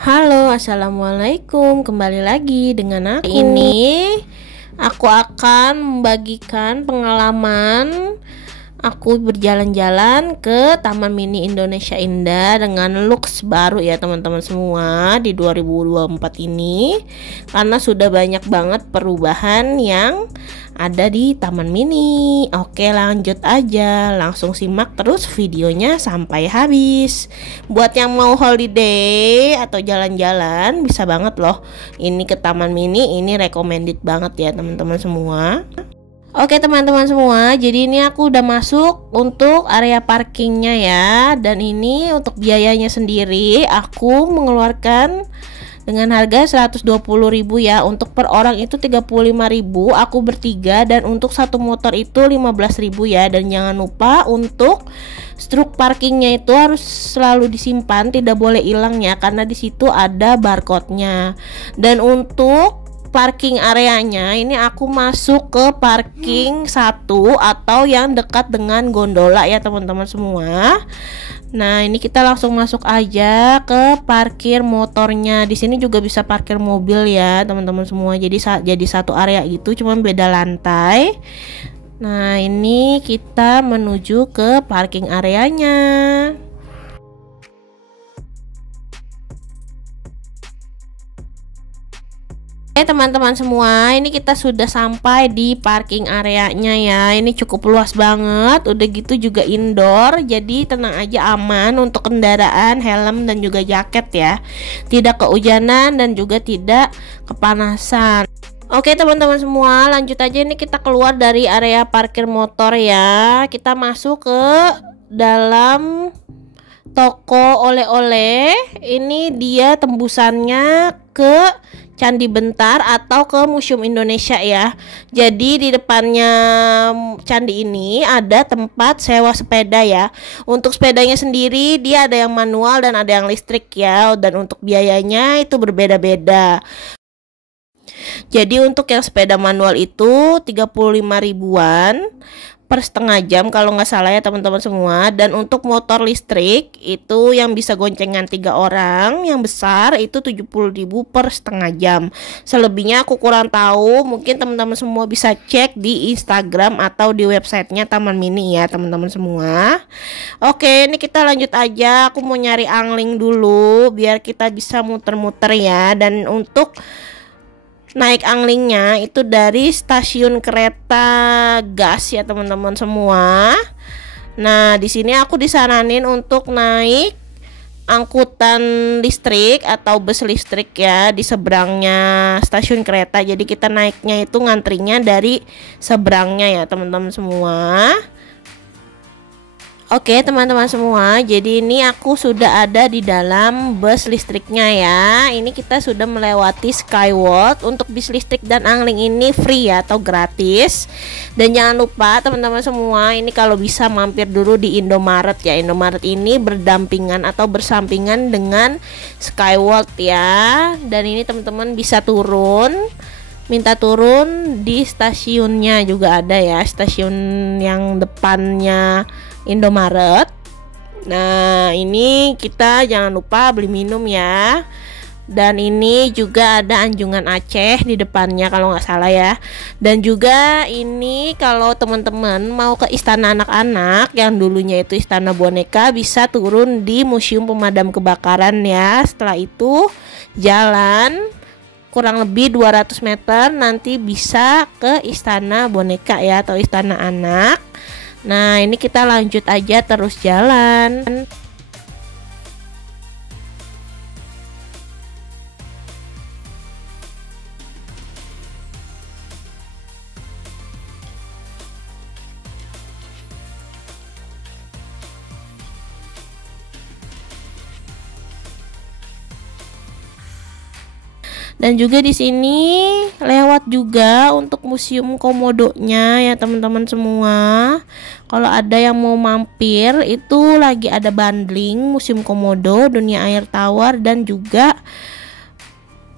Halo, assalamualaikum. Kembali lagi dengan aku. Ini aku akan membagikan pengalaman aku berjalan-jalan ke Taman Mini Indonesia Indah dengan looks baru ya teman-teman semua di 2024 ini, karena sudah banyak banget perubahan yang ada di Taman Mini. Oke, lanjut aja, langsung simak terus videonya sampai habis. Buat yang mau holiday atau jalan-jalan bisa banget loh ini ke Taman Mini, ini recommended banget ya teman-teman semua. Oke teman-teman semua, jadi ini aku udah masuk untuk area parkingnya ya. Dan ini untuk biayanya sendiri aku mengeluarkan dengan harga 120.000 ya. Untuk per orang itu 35.000, aku bertiga, dan untuk satu motor itu 15.000 ya. Dan jangan lupa untuk struk parkingnya itu harus selalu disimpan, tidak boleh hilang ya, karena di situ ada barcode-nya. Dan untuk parking areanya ini aku masuk ke parking 1 atau yang dekat dengan gondola ya teman-teman semua. Nah, ini kita langsung masuk aja ke parkir motornya. Di sini juga bisa parkir mobil ya teman-teman semua. Jadi satu area gitu, cuma beda lantai. Nah, ini kita menuju ke parking areanya. Teman-teman semua, ini kita sudah sampai di parking areanya ya. Ini cukup luas banget, udah gitu juga indoor, jadi tenang aja, aman untuk kendaraan, helm dan juga jaket ya. Tidak kehujanan dan juga tidak kepanasan. Oke teman-teman semua, lanjut aja. Ini kita keluar dari area parkir motor ya. Kita masuk ke dalam toko oleh-oleh. Ini dia tembusannya ke Candi Bentar atau ke Museum Indonesia ya. Jadi di depannya candi ini ada tempat sewa sepeda ya. Untuk sepedanya sendiri dia ada yang manual dan ada yang listrik ya. Dan untuk biayanya itu berbeda-beda. Jadi untuk yang sepeda manual itu 35 ribuan per setengah jam kalau nggak salah ya teman-teman semua. Dan untuk motor listrik itu yang bisa goncengan 3 orang yang besar itu 70.000 per setengah jam. Selebihnya aku kurang tahu, mungkin teman-teman semua bisa cek di Instagram atau di websitenya Taman Mini ya teman-teman semua. Oke, ini kita lanjut aja. Aku mau nyari angling dulu biar kita bisa muter-muter ya. Dan untuk naik anglingnya itu dari stasiun kereta gas ya teman-teman semua. Nah, di sini aku disaranin untuk naik angkutan listrik atau bus listrik ya di seberangnya stasiun kereta. Jadi kita naiknya itu ngantrinya dari seberangnya ya teman-teman semua. Oke teman-teman semua, jadi ini aku sudah ada di dalam bus listriknya ya. Ini kita sudah melewati Skywalk. Untuk bis listrik dan angling ini free ya atau gratis. Dan jangan lupa teman-teman semua, ini kalau bisa mampir dulu di Indomaret ya. Indomaret ini berdampingan atau bersampingan dengan Skywalk ya. Dan ini teman-teman bisa minta turun di stasiunnya juga ada ya, stasiun yang depannya Indomaret. Nah, ini kita jangan lupa beli minum ya. Dan ini juga ada Anjungan Aceh di depannya kalau nggak salah ya. Dan juga ini kalau teman-teman mau ke Istana Anak-anak yang dulunya itu Istana Boneka, bisa turun di Museum Pemadam Kebakaran ya. Setelah itu jalan kurang lebih 200 meter nanti bisa ke Istana Boneka ya atau Istana Anak. Nah, ini kita lanjut aja terus jalan. Dan juga di sini lewat juga untuk Museum Komodonya ya teman-teman semua. Kalau ada yang mau mampir, itu lagi ada bundling Museum Komodo, Dunia Air Tawar dan juga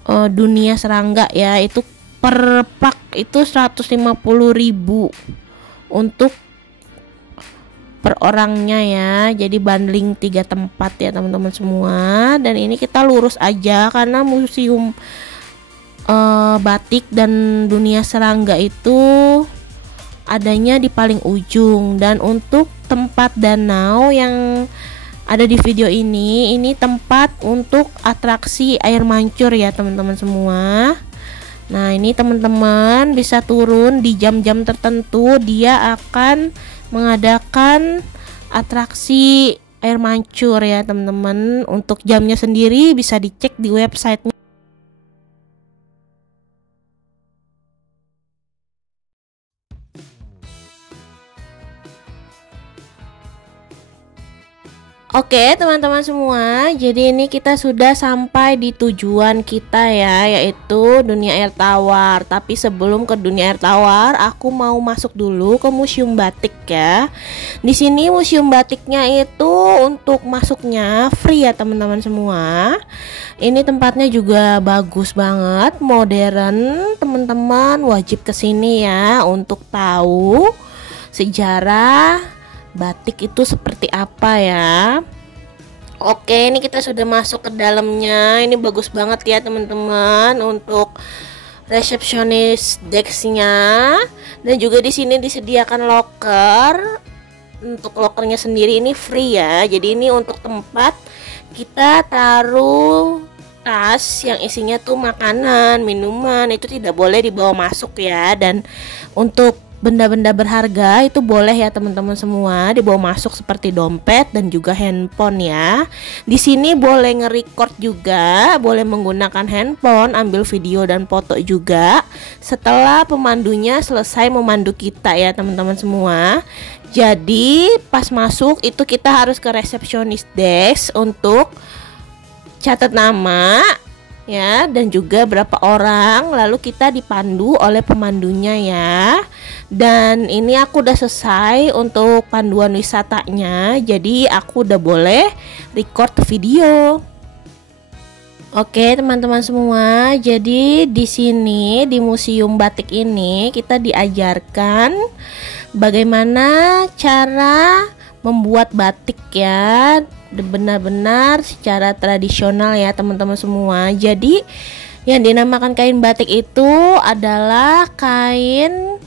Dunia Serangga ya. Itu per pak itu 150.000 untuk per orangnya ya. Jadi bundling 3 tempat ya teman-teman semua. Dan ini kita lurus aja karena museum batik dan dunia serangga itu adanya di paling ujung. Dan untuk tempat danau yang ada di video ini tempat untuk atraksi air mancur ya teman-teman semua. Nah ini teman-teman bisa turun di jam-jam tertentu, dia akan mengadakan atraksi air mancur ya teman-teman. Untuk jamnya sendiri bisa dicek di websitenya. Oke teman-teman semua, jadi ini kita sudah sampai di tujuan kita ya, yaitu dunia air tawar. Tapi sebelum ke dunia air tawar, aku mau masuk dulu ke museum batik ya. Di sini museum batiknya itu untuk masuknya free ya teman-teman semua. Ini tempatnya juga bagus banget, modern. Teman-teman wajib kesini ya untuk tahu sejarah batik itu seperti apa ya. Oke, ini kita sudah masuk ke dalamnya. Ini bagus banget ya teman-teman untuk resepsionis desk-nya. Dan juga di sini disediakan locker. Untuk lockernya sendiri ini free ya. Jadi ini untuk tempat kita taruh tas yang isinya tuh makanan, minuman, itu tidak boleh dibawa masuk ya. Dan untuk benda-benda berharga itu boleh ya teman-teman semua dibawa masuk, seperti dompet dan juga handphone ya. Di sini boleh nge-record juga, boleh menggunakan handphone, ambil video dan foto juga setelah pemandunya selesai memandu kita ya teman-teman semua. Jadi pas masuk itu kita harus ke resepsionis desk untuk catat nama ya, dan juga berapa orang, lalu kita dipandu oleh pemandunya ya. Dan ini aku udah selesai untuk panduan wisatanya, jadi aku udah boleh record video. Oke teman-teman semua, jadi di sini di museum batik ini kita diajarkan bagaimana cara membuat batik ya, benar-benar secara tradisional ya teman-teman semua. Jadi yang dinamakan kain batik itu adalah kain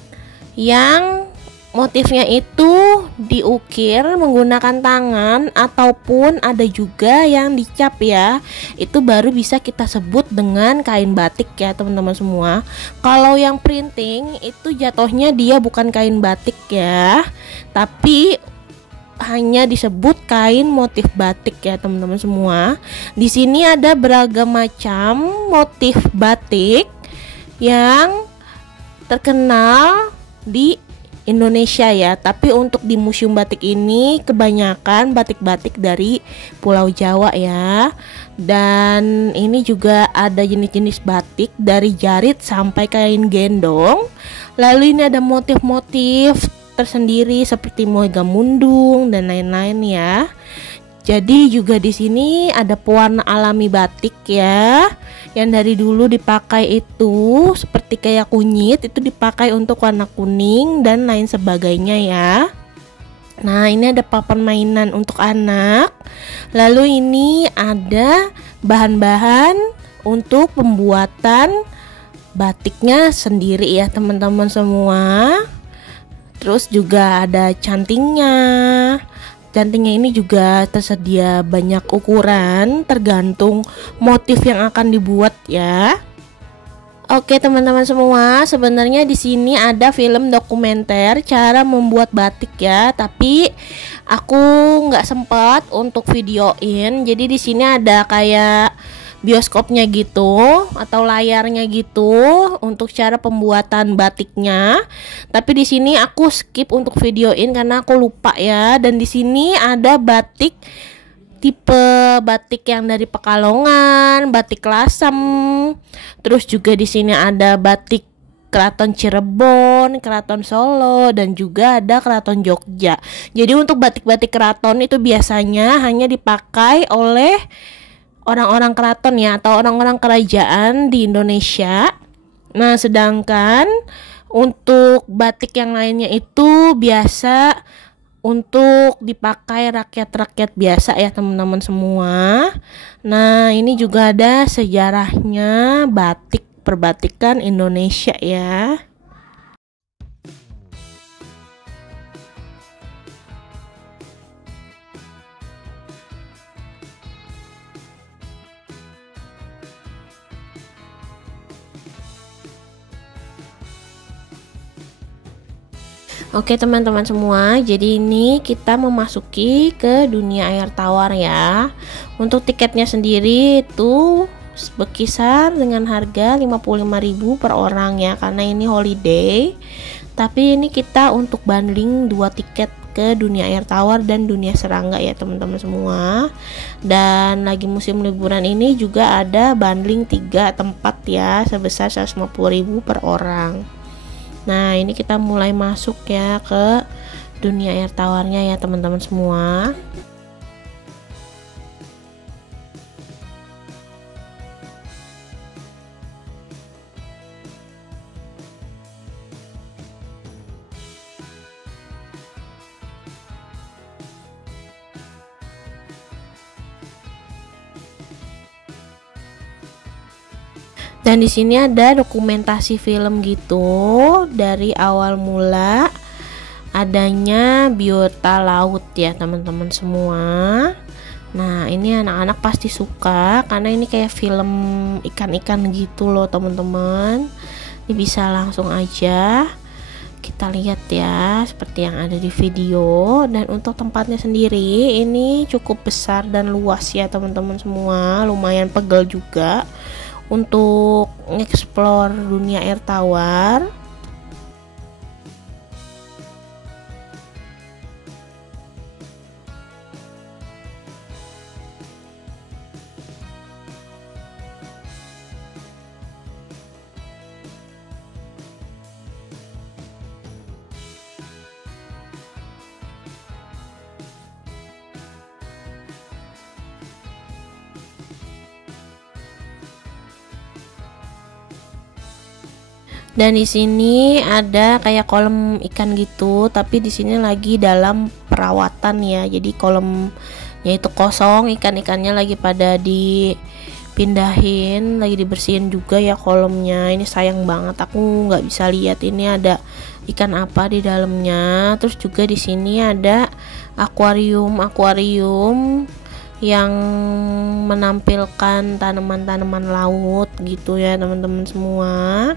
yang motifnya itu diukir menggunakan tangan ataupun ada juga yang dicap ya. Itu baru bisa kita sebut dengan kain batik ya teman-teman semua. Kalau yang printing itu jatuhnya dia bukan kain batik ya, tapi hanya disebut kain motif batik ya teman-teman semua. Di sini ada beragam macam motif batik yang terkenal di Indonesia ya. Tapi untuk di museum batik ini kebanyakan batik-batik dari Pulau Jawa ya. Dan ini juga ada jenis-jenis batik dari jarit sampai kain gendong. Lalu ini ada motif-motif tersendiri seperti Mogamundung dan lain-lain ya. Jadi juga di sini ada pewarna alami batik ya, yang dari dulu dipakai itu seperti kayak kunyit, itu dipakai untuk warna kuning dan lain sebagainya ya. Nah ini ada papan mainan untuk anak. Lalu ini ada bahan-bahan untuk pembuatan batiknya sendiri ya teman-teman semua. Terus juga ada cantingnya. Cantingnya ini juga tersedia banyak ukuran tergantung motif yang akan dibuat ya. Oke teman-teman semua, sebenarnya di sini ada film dokumenter cara membuat batik ya, tapi aku nggak sempat untuk videoin. Jadi di sini ada kayak bioskopnya gitu atau layarnya gitu untuk cara pembuatan batiknya. Tapi di sini aku skip untuk videoin karena aku lupa ya. Dan di sini ada batik tipe batik yang dari Pekalongan, batik Lasem. Terus juga di sini ada batik Keraton Cirebon, Keraton Solo, dan juga ada Keraton Jogja. Jadi untuk batik-batik keraton itu biasanya hanya dipakai oleh orang-orang keraton ya, atau orang-orang kerajaan di Indonesia. Nah sedangkan untuk batik yang lainnya itu biasa untuk dipakai rakyat-rakyat biasa ya teman-teman semua. Nah, ini juga ada sejarahnya batik perbatikan Indonesia ya. Oke teman-teman semua, jadi ini kita memasuki ke dunia air tawar ya. Untuk tiketnya sendiri itu berkisar dengan harga 55.000 per orang ya, karena ini holiday. Tapi ini kita untuk bundling 2 tiket ke dunia air tawar dan dunia serangga ya teman-teman semua. Dan lagi musim liburan ini juga ada bundling 3 tempat ya, sebesar 150.000 per orang. Nah, ini kita mulai masuk ya ke dunia air tawarnya ya teman-teman semua. Dan di sini ada dokumentasi film gitu dari awal mula adanya biota laut ya teman-teman semua. Nah, ini anak-anak pasti suka karena ini kayak film ikan-ikan gitu loh teman-teman. Ini bisa langsung aja kita lihat ya seperti yang ada di video. Dan untuk tempatnya sendiri ini cukup besar dan luas ya teman-teman semua, lumayan pegel juga untuk ngeksplor dunia air tawar. Dan di sini ada kayak kolam ikan gitu, tapi di sini lagi dalam perawatan ya. Jadi kolamnya itu kosong, ikan-ikannya lagi pada dipindahin, lagi dibersihin juga ya kolamnya. Ini sayang banget, aku nggak bisa lihat ini ada ikan apa di dalamnya. Terus juga di sini ada akuarium yang menampilkan tanaman-tanaman laut gitu ya teman-teman semua.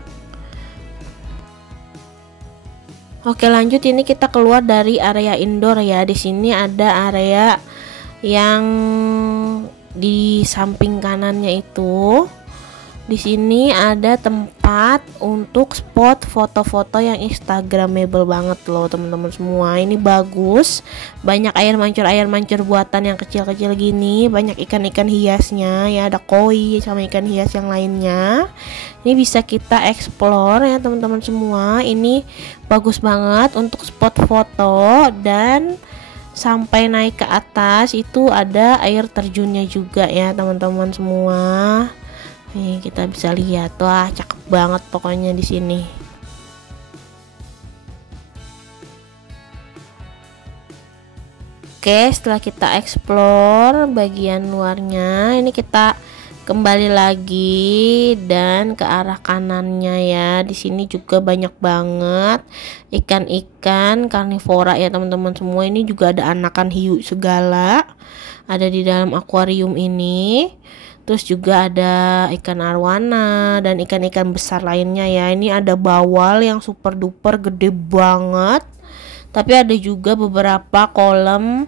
Oke, lanjut, ini kita keluar dari area indoor ya. Di sini ada area yang di samping kanannya itu. Di sini ada tempat untuk spot foto-foto yang instagramable banget loh teman-teman semua. Ini bagus, banyak air mancur buatan yang kecil-kecil gini, banyak ikan-ikan hiasnya ya, ada koi sama ikan hias yang lainnya. Ini bisa kita explore ya teman-teman semua. Ini bagus banget untuk spot foto, dan sampai naik ke atas itu ada air terjunnya juga ya teman-teman semua. Nih kita bisa lihat, wah cakep banget pokoknya di sini. Oke, setelah kita explore bagian luarnya, ini kita kembali lagi dan ke arah kanannya ya. Di sini juga banyak banget ikan-ikan karnivora ya teman-teman semua. Ini juga ada anakan hiu segala ada di dalam akuarium ini. Terus juga ada ikan arwana dan ikan-ikan besar lainnya ya. Ini ada bawal yang super duper gede banget. Tapi ada juga beberapa kolam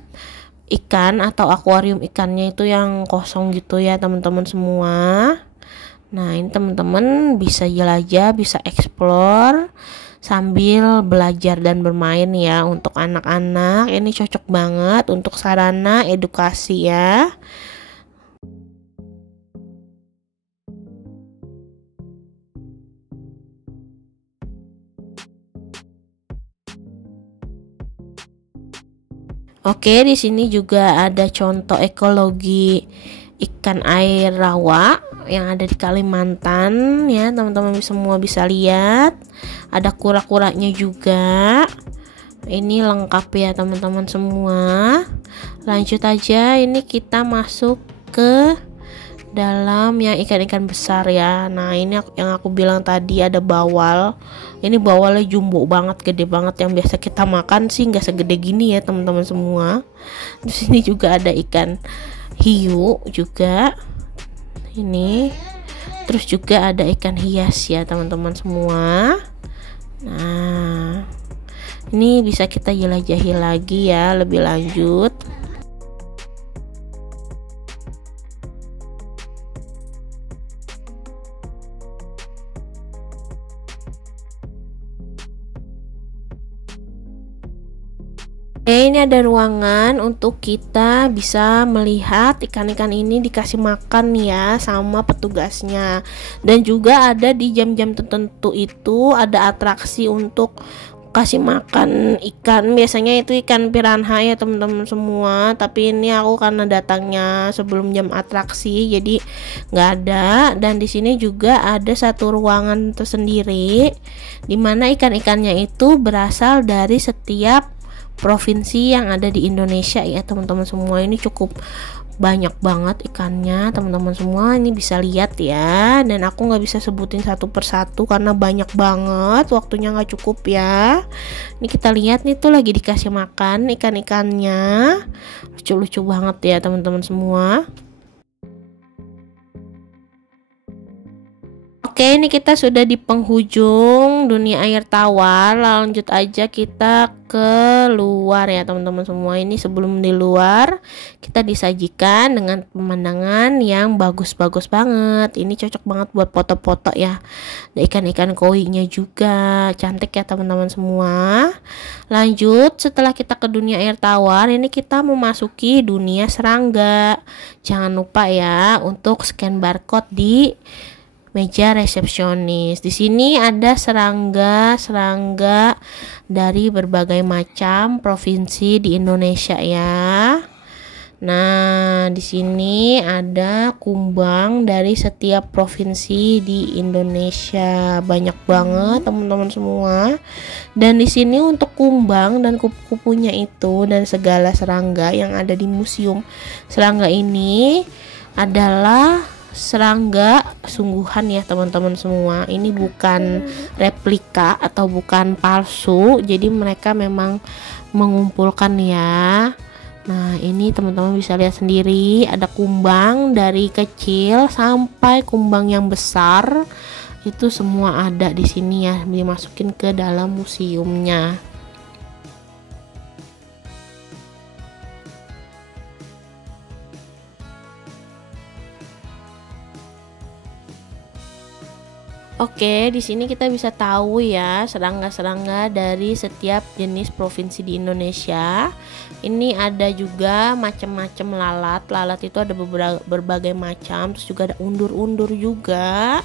ikan atau akuarium ikannya itu yang kosong gitu ya teman-teman semua. Nah, ini teman-teman bisa jelajah, bisa explore sambil belajar dan bermain ya. Untuk anak-anak ini cocok banget untuk sarana edukasi ya. Oke, di sini juga ada contoh ekologi ikan air rawa yang ada di Kalimantan ya, teman-teman semua bisa lihat. Ada kura-kuranya juga. ini lengkap ya teman-teman semua. Lanjut aja, ini kita masuk ke dalam yang ikan-ikan besar ya. Nah ini yang aku bilang tadi ada bawal. Ini bawalnya jumbo banget, gede banget. Yang biasa kita makan sih nggak segede gini ya teman-teman semua. Di sini juga ada ikan hiu juga ini. Terus juga ada ikan hias ya teman-teman semua. Nah ini bisa kita jelajahi lagi ya lebih lanjut. Ini ada ruangan untuk kita bisa melihat ikan-ikan ini dikasih makan ya sama petugasnya. Dan juga ada di jam-jam tertentu itu ada atraksi untuk kasih makan ikan. Biasanya itu ikan piranha ya teman-teman semua. Tapi ini aku karena datangnya sebelum jam atraksi jadi nggak ada. Dan di sini juga ada satu ruangan tersendiri dimana ikan-ikannya itu berasal dari setiap provinsi yang ada di Indonesia ya teman-teman semua. Ini cukup banyak banget ikannya teman-teman semua. Ini bisa lihat ya, dan aku nggak bisa sebutin satu persatu karena banyak banget, waktunya nggak cukup ya. Ini kita lihat nih tuh lagi dikasih makan ikan-ikannya, lucu-lucu banget ya teman-teman semua. Oke, ini kita sudah di penghujung dunia air tawar. Lanjut aja kita ke luar ya teman-teman semua. Ini sebelum di luar kita disajikan dengan pemandangan yang bagus-bagus banget. Ini cocok banget buat foto-foto ya. Ada ikan-ikan koinya juga, cantik ya teman-teman semua. Lanjut, setelah kita ke dunia air tawar, ini kita memasuki dunia serangga. Jangan lupa ya untuk scan barcode di meja resepsionis. Di sini ada serangga-serangga dari berbagai macam provinsi di Indonesia ya. Nah, di sini ada kumbang dari setiap provinsi di Indonesia. Banyak banget teman-teman semua. Dan di sini untuk kumbang dan kupu-kupunya itu dan segala serangga yang ada di museum serangga ini adalah serangga sungguhan ya teman-teman semua. Ini bukan replika atau bukan palsu, jadi mereka memang mengumpulkan ya. Nah ini teman-teman bisa lihat sendiri, ada kumbang dari kecil sampai kumbang yang besar, itu semua ada di sini ya, dimasukin ke dalam museumnya. Oke, di sini kita bisa tahu ya serangga-serangga dari setiap jenis provinsi di Indonesia. Ini ada juga macam-macam lalat. Lalat itu ada berbagai macam, terus juga ada undur-undur juga.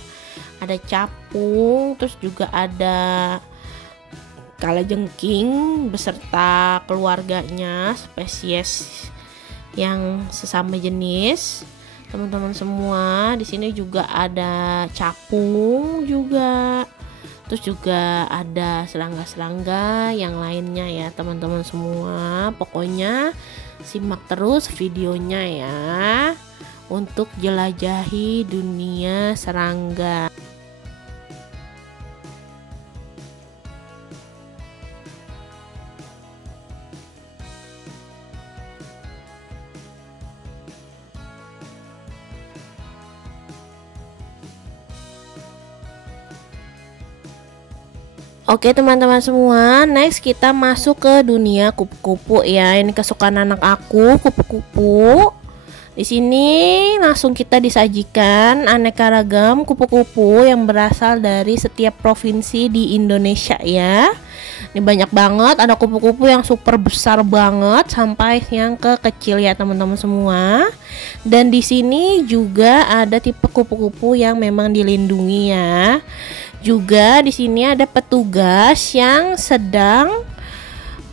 Ada capung, terus juga ada kalajengking beserta keluarganya, spesies yang sesama jenis. Teman-teman semua, di sini juga ada capung juga. Terus juga ada serangga-serangga yang lainnya ya teman-teman semua. Pokoknya simak terus videonya ya untuk jelajahi dunia serangga. Oke teman-teman semua, next kita masuk ke dunia kupu-kupu ya. Ini kesukaan anak aku, kupu-kupu. Di sini langsung kita disajikan aneka ragam kupu-kupu yang berasal dari setiap provinsi di Indonesia ya. Ini banyak banget, ada kupu-kupu yang super besar banget sampai yang ke kecil ya teman-teman semua. Dan di sini juga ada tipe kupu-kupu yang memang dilindungi ya. Juga di sini ada petugas yang sedang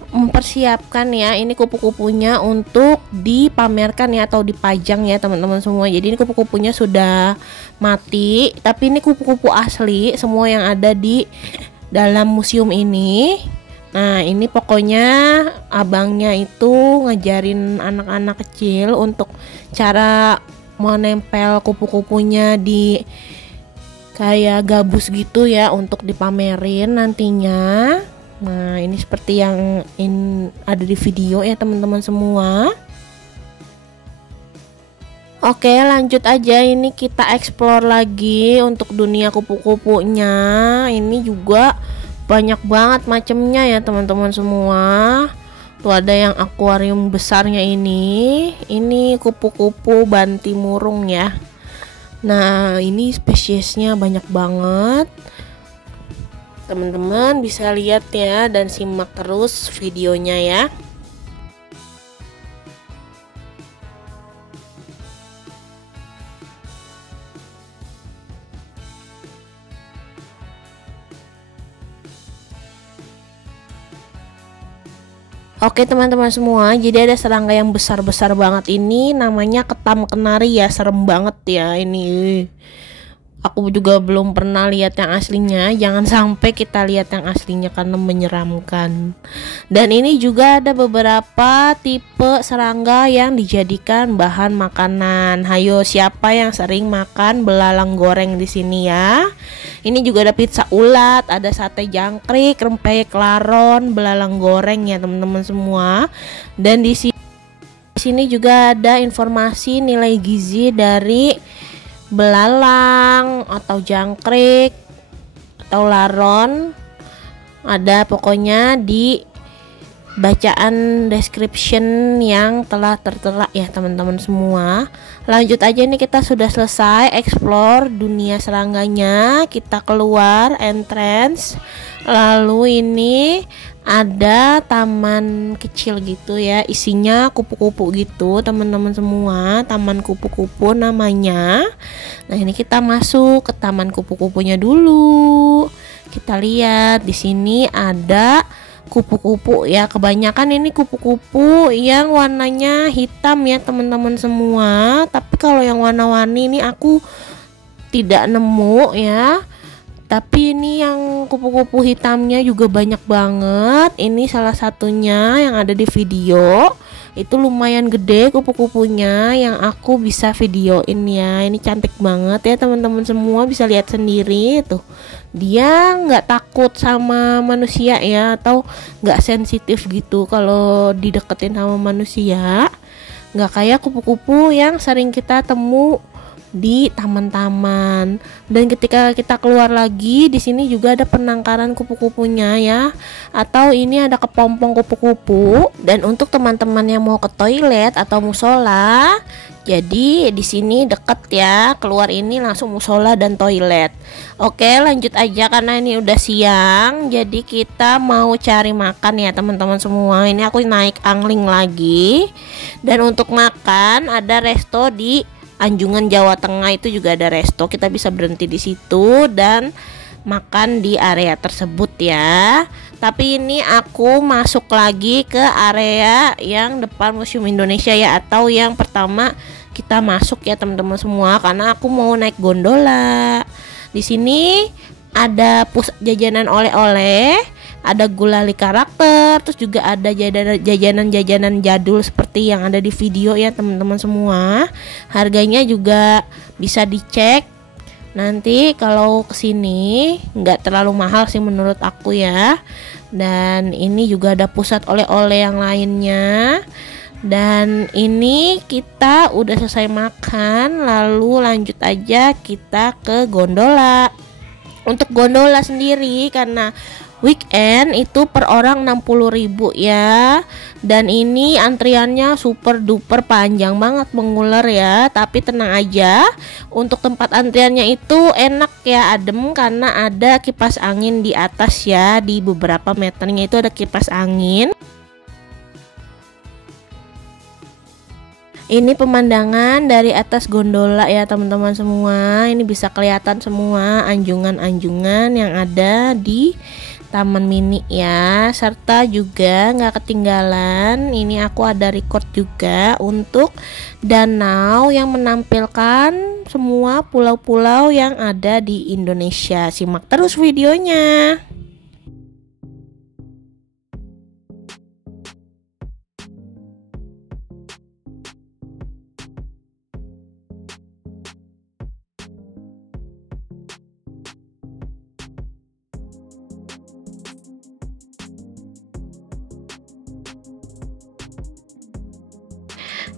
mempersiapkan ya ini kupu-kupunya untuk dipamerkan ya atau dipajang ya teman-teman semua. Jadi ini kupu-kupunya sudah mati, tapi ini kupu-kupu asli semua yang ada di dalam museum ini. Nah, ini pokoknya abangnya itu ngajarin anak-anak kecil untuk cara menempel kupu-kupunya di kayak gabus gitu ya, untuk dipamerin nantinya. Nah, ini seperti yang ada di video ya teman-teman semua. Oke, lanjut aja, ini kita explore lagi untuk dunia kupu-kupunya. Ini juga banyak banget macamnya ya teman-teman semua. Tuh ada yang akuarium besarnya ini kupu-kupu bantimurung ya. Nah, ini spesiesnya banyak banget. Teman-teman bisa lihat ya dan simak terus videonya ya. Oke teman-teman semua, jadi ada serangga yang besar-besar banget ini, namanya ketam kenari ya, serem banget ya ini. Aku juga belum pernah lihat yang aslinya, jangan sampai kita lihat yang aslinya karena menyeramkan. Dan ini juga ada beberapa tipe serangga yang dijadikan bahan makanan. Hayo, siapa yang sering makan belalang goreng di sini ya? Ini juga ada pizza ulat, ada sate jangkrik, rempeyek laron, belalang goreng ya teman-teman semua. Dan di sini juga ada informasi nilai gizi dari belalang atau jangkrik atau laron, ada pokoknya di bacaan description yang telah tertera ya teman-teman semua. Lanjut aja, nih kita sudah selesai explore dunia serangganya, kita keluar entrance, lalu ini ada taman kecil gitu ya, isinya kupu-kupu gitu teman-teman semua, taman kupu-kupu namanya. Nah, ini kita masuk ke taman kupu-kupunya dulu. Kita lihat di sini ada kupu-kupu ya, kebanyakan ini kupu-kupu yang warnanya hitam ya teman-teman semua, tapi kalau yang warna-warni ini aku tidak nemu ya. Tapi ini yang kupu-kupu hitamnya juga banyak banget. Ini salah satunya yang ada di video. Itu lumayan gede kupu-kupunya yang aku bisa videoin ya. Ini cantik banget ya teman-teman semua, bisa lihat sendiri tuh. Dia nggak takut sama manusia ya, atau nggak sensitif gitu kalau dideketin sama manusia. Nggak kayak kupu-kupu yang sering kita temu di taman-taman. Dan ketika kita keluar lagi, di sini juga ada penangkaran kupu-kupunya ya, atau ini ada kepompong kupu-kupu. Dan untuk teman-teman yang mau ke toilet atau musola, jadi di sini deket ya, keluar ini langsung musola dan toilet. Oke, lanjut aja karena ini udah siang, jadi kita mau cari makan ya teman-teman semua. Ini aku naik angling lagi, dan untuk makan ada resto di Anjungan Jawa Tengah, itu juga ada resto, kita bisa berhenti di situ dan makan di area tersebut ya. Tapi ini aku masuk lagi ke area yang depan Museum Indonesia ya, atau yang pertama kita masuk ya teman-teman semua, karena aku mau naik gondola. Di sini ada pusat jajanan oleh-oleh, ada gulali karakter, terus juga ada jajanan-jajanan jadul seperti yang ada di video ya teman-teman semua. Harganya juga bisa dicek nanti kalau kesini, nggak terlalu mahal sih menurut aku ya. Dan ini juga ada pusat oleh-oleh yang lainnya. Dan ini kita udah selesai makan, lalu lanjut aja kita ke gondola. Untuk gondola sendiri karena weekend itu per orang 60.000 ya. Dan ini antriannya super duper panjang banget, mengular ya. Tapi tenang aja, untuk tempat antriannya itu enak ya, adem, karena ada kipas angin di atas ya. Di beberapa meternya itu ada kipas angin. Ini pemandangan dari atas gondola ya teman-teman semua. Ini bisa kelihatan semua anjungan-anjungan yang ada di Taman Mini ya, serta juga nggak ketinggalan, ini aku ada record juga untuk danau yang menampilkan semua pulau-pulau yang ada di Indonesia. Simak terus videonya.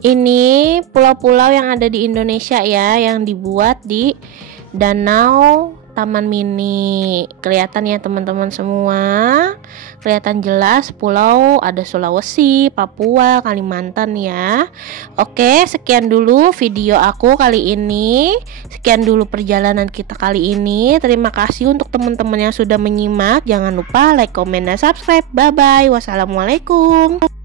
Ini pulau-pulau yang ada di Indonesia ya, yang dibuat di Danau Taman Mini. Kelihatan ya teman-teman semua. Kelihatan jelas pulau, ada Sulawesi, Papua, Kalimantan ya. Oke, sekian dulu video aku kali ini. Sekian dulu perjalanan kita kali ini. Terima kasih untuk teman-teman yang sudah menyimak. Jangan lupa like, comment, dan subscribe. Bye bye. Wassalamualaikum.